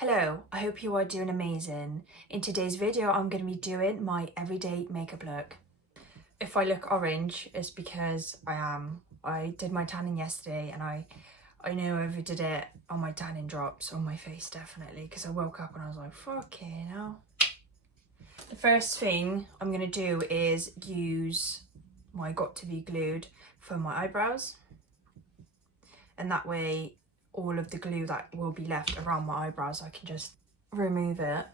Hello, I hope you are doing amazing. In today's video, I'm going to be doing my everyday makeup look. If I look orange, it's because I am. I did my tanning yesterday and I know I overdid it on my tanning drops on my face, definitely, because I woke up and I was like, fucking hell. The first thing I'm going to do is use my Got To Be Glued for my eyebrows. And that way, all of the glue that will be left around my eyebrows, I can just remove it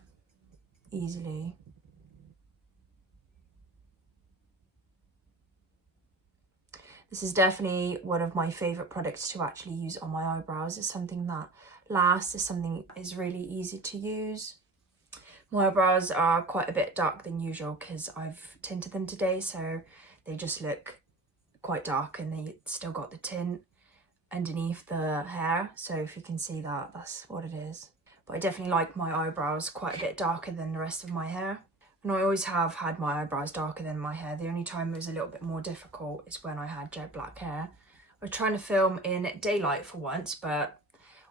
easily. This is definitely one of my favourite products to actually use on my eyebrows. It's something that lasts, it's something that is really easy to use. My eyebrows are quite a bit dark than usual because I've tinted them today, so they just look quite dark and they still got the tint underneath the hair. So if you can see that, that's what it is. But I definitely like my eyebrows quite a bit darker than the rest of my hair. And I always have had my eyebrows darker than my hair. The only time it was a little bit more difficult is when I had jet black hair. I was trying to film in daylight for once, but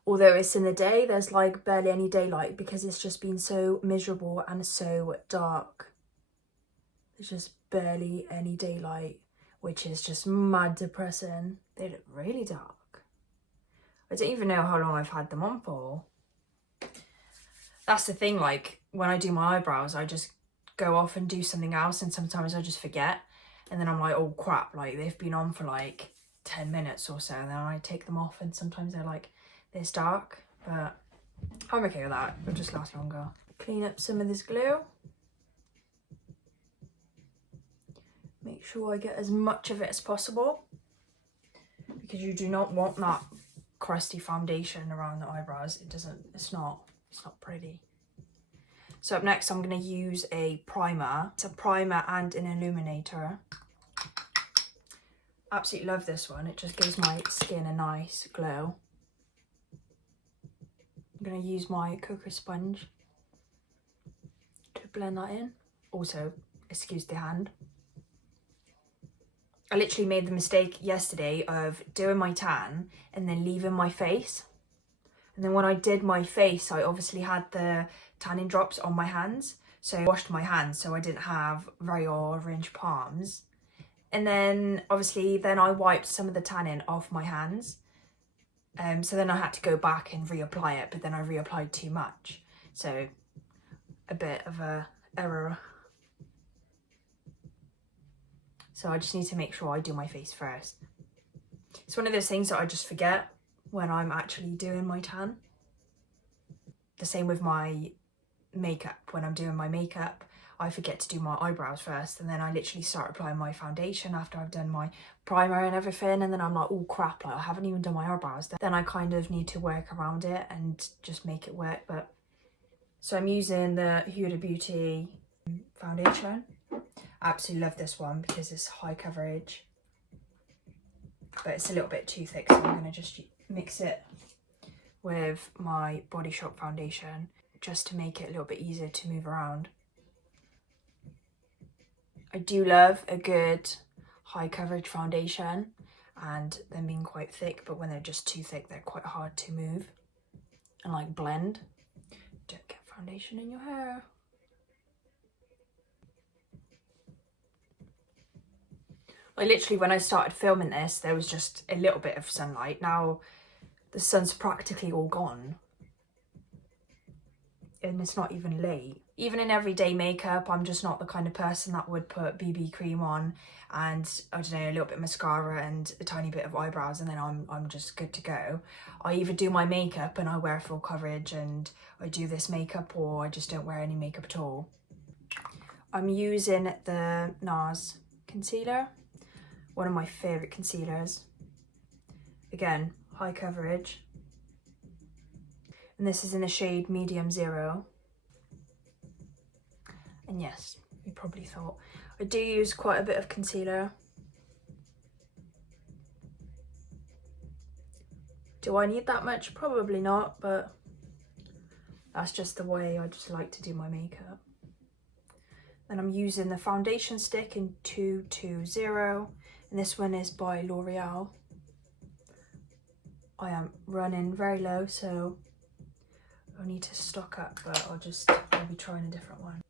although it's in the day, there's like barely any daylight because it's just been so miserable and so dark. There's just barely any daylight, which is just mad depressing. They look really dark. I don't even know how long I've had them on for. That's the thing, like when I do my eyebrows, I just go off and do something else and sometimes I just forget. And then I'm like, oh crap, like they've been on for like 10 minutes or so. And then I take them off and sometimes they're like this dark, but I'm okay with that. It'll just last longer. Clean up some of this glue. Make sure I get as much of it as possible because you do not want that crusty foundation around the eyebrows. It's not pretty. So up next, I'm going to use a primer. It's a primer and an illuminator. Absolutely love this one. It just gives my skin a nice glow. I'm going to use my cocoa sponge to blend that in. Also, excuse the hand. I literally made the mistake yesterday of doing my tan and then leaving my face. And then when I did my face, I obviously had the tanning drops on my hands. So I washed my hands so I didn't have very orange palms. And then obviously then I wiped some of the tanning off my hands. So then I had to go back and reapply it, but then I reapplied too much. So a bit of a error. So I just need to make sure I do my face first. It's one of those things that I just forget when I'm actually doing my tan. The same with my makeup. When I'm doing my makeup, I forget to do my eyebrows first, and then I literally start applying my foundation after I've done my primer and everything, and then I'm like, oh crap, like I haven't even done my eyebrows. Then I kind of need to work around it and just make it work. But so I'm using the Huda Beauty foundation. I absolutely love this one because it's high coverage, but it's a little bit too thick, so I'm going to just mix it with my Body Shop foundation just to make it a little bit easier to move around. I do love a good high coverage foundation and them being quite thick, but when they're just too thick, they're quite hard to move and like blend. Don't get foundation in your hair. Like literally when I started filming this, there was just a little bit of sunlight. Now the sun's practically all gone. And it's not even late. Even in everyday makeup, I'm just not the kind of person that would put BB cream on and, I don't know, a little bit of mascara and a tiny bit of eyebrows and then I'm just good to go. I either do my makeup and I wear full coverage and I do this makeup, or I just don't wear any makeup at all. I'm using the NARS concealer, one of my favourite concealers. Again, high coverage. And this is in the shade Medium 0. And yes, you probably thought, I do use quite a bit of concealer. Do I need that much? Probably not, but that's just the way I just like to do my makeup. Then I'm using the foundation stick in 220, and this one is by L'Oreal. I am running very low, so I'll need to stock up, but I'll be trying a different one.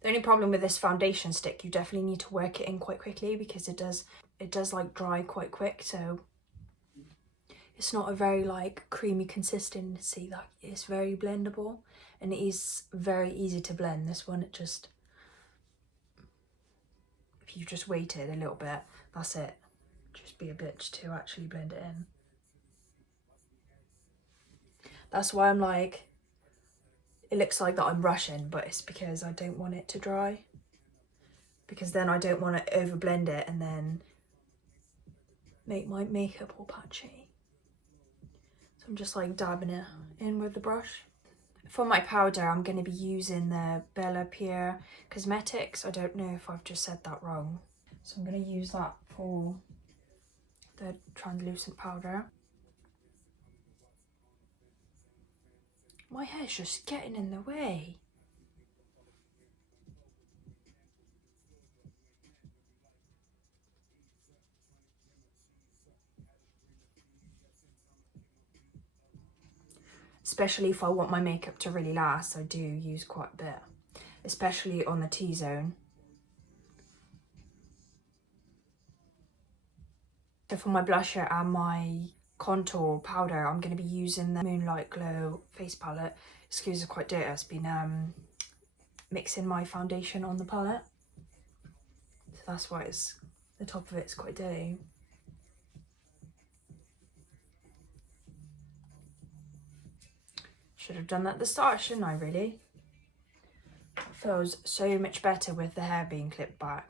The only problem with this foundation stick, you definitely need to work it in quite quickly because it does like dry quite quick, so it's not a very like creamy consistency. That it's very blendable and it is very easy to blend. This one, if you just waited a little bit, that's it. Just be a bitch to actually blend it in. That's why I'm like, it looks like that I'm rushing, but it's because I don't want it to dry. Because then I don't want to overblend it and then make my makeup all patchy. So I'm just like dabbing it in with the brush. For my powder, I'm going to be using the Bella Pierre Cosmetics. I don't know if I've just said that wrong. So I'm going to use that for the translucent powder. My hair's just getting in the way. Especially if I want my makeup to really last, I do use quite a bit. Especially on the T-zone. So for my blusher and my contour powder, I'm going to be using the Moonlight Glow face palette. Excuse, it's quite dirty. It's been mixing my foundation on the palette, so that's why the top of it's quite dirty. Should have done that at the start, shouldn't I, really? It feels so much better with the hair being clipped back.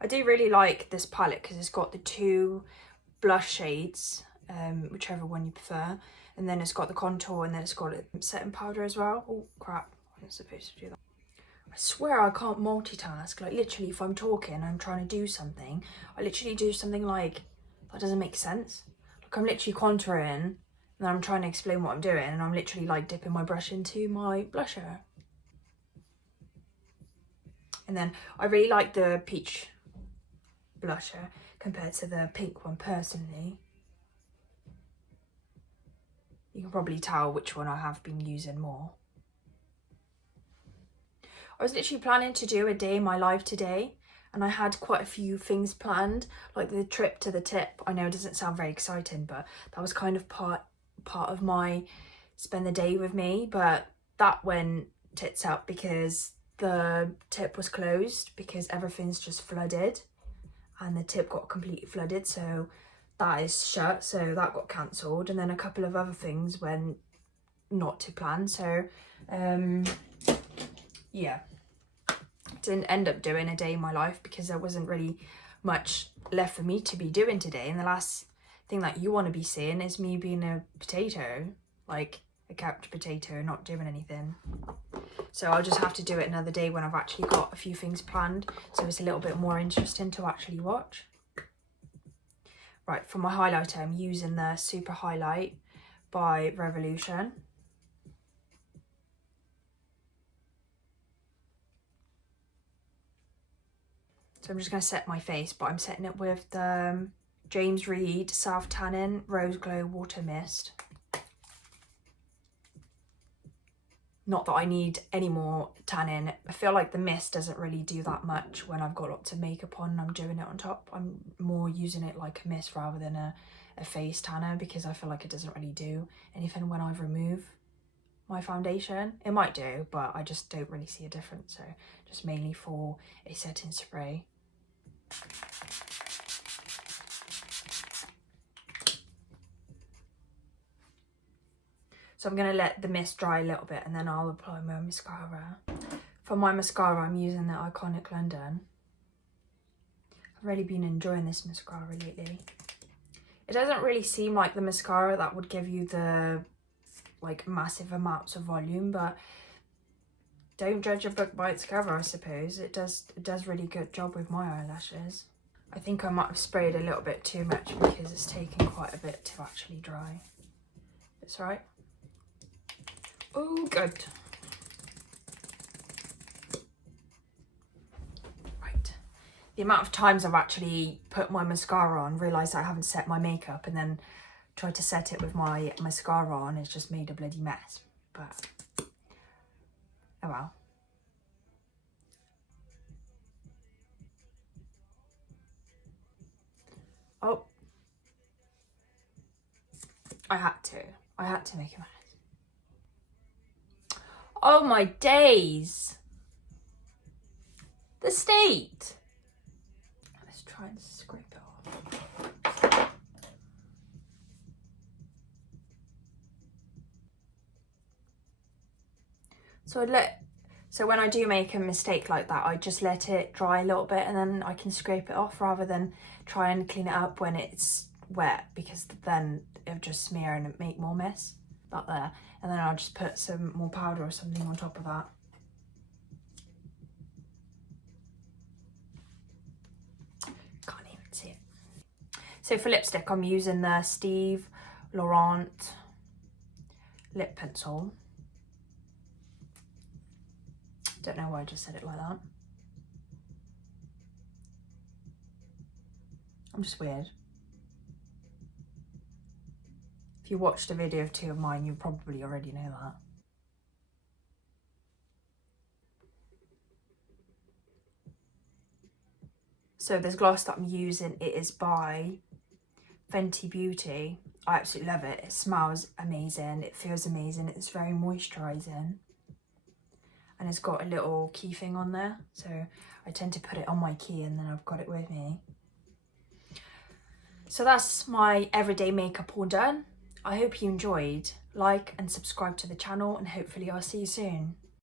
I do really like this palette because it's got the two blush shades, whichever one you prefer, and then it's got the contour, and then it's got a setting powder as well. Oh crap, I wasn't supposed to do that. I swear I can't multitask. Like literally, if I'm talking and I'm trying to do something, I literally do something like that doesn't make sense. Like I'm literally contouring and then I'm trying to explain what I'm doing and I'm literally like dipping my brush into my blusher. And then I really like the peach blusher compared to the pink one personally. You can probably tell which one I have been using more. I was literally planning to do a day in my life today and I had quite a few things planned, like the trip to the tip. I know it doesn't sound very exciting, but that was kind of part of my spend the day with me, but that went tits up because the tip was closed because everything's just flooded and the tip got completely flooded, so that is shut, so that got cancelled, and then a couple of other things went not to plan, so yeah, didn't end up doing a day in my life because there wasn't really much left for me to be doing today, and the last thing that you want to be seeing is me being a potato, like a couch potato, not doing anything. So I'll just have to do it another day when I've actually got a few things planned, so it's a little bit more interesting to actually watch. Right, for my highlighter, I'm using the Super Highlight by Revolution. So I'm just going to set my face, but I'm setting it with the James Reed Self Tanning Rose Glow Water Mist. Not that I need any more tanning. I feel like the mist doesn't really do that much when I've got lots of makeup on and I'm doing it on top. I'm more using it like a mist rather than a face tanner because I feel like it doesn't really do anything when I remove my foundation. It might do, but I just don't really see a difference. So just mainly for a setting spray. So I'm going to let the mist dry a little bit and then I'll apply my mascara. For my mascara, I'm using the Iconic London. I've really been enjoying this mascara lately. It doesn't really seem like the mascara that would give you the like massive amounts of volume, but don't judge a book by its cover, I suppose. It does really good job with my eyelashes. I think I might have sprayed a little bit too much because it's taken quite a bit to actually dry. It's right. Oh, good. Right. The amount of times I've actually put my mascara on, realised I haven't set my makeup, and then tried to set it with my mascara on, it's just made a bloody mess. But, oh well. Oh. I had to make a mess. Oh my days. The state. Let's try and scrape it off. So when I do make a mistake like that, I just let it dry a little bit and then I can scrape it off rather than try and clean it up when it's wet, because then it'll just smear and make more mess back there. And then I'll just put some more powder or something on top of that. Can't even see it. So for lipstick, I'm using the Steve Laurent lip pencil. Don't know why I just said it like that. I'm just weird. If you watched a video of 2 of mine, you probably already know that. So this gloss that I'm using, it is by Fenty Beauty. I absolutely love it. It smells amazing. It feels amazing. It's very moisturising. And it's got a little key thing on there. So I tend to put it on my key and then I've got it with me. So that's my everyday makeup all done. I hope you enjoyed. Like and subscribe to the channel and hopefully I'll see you soon.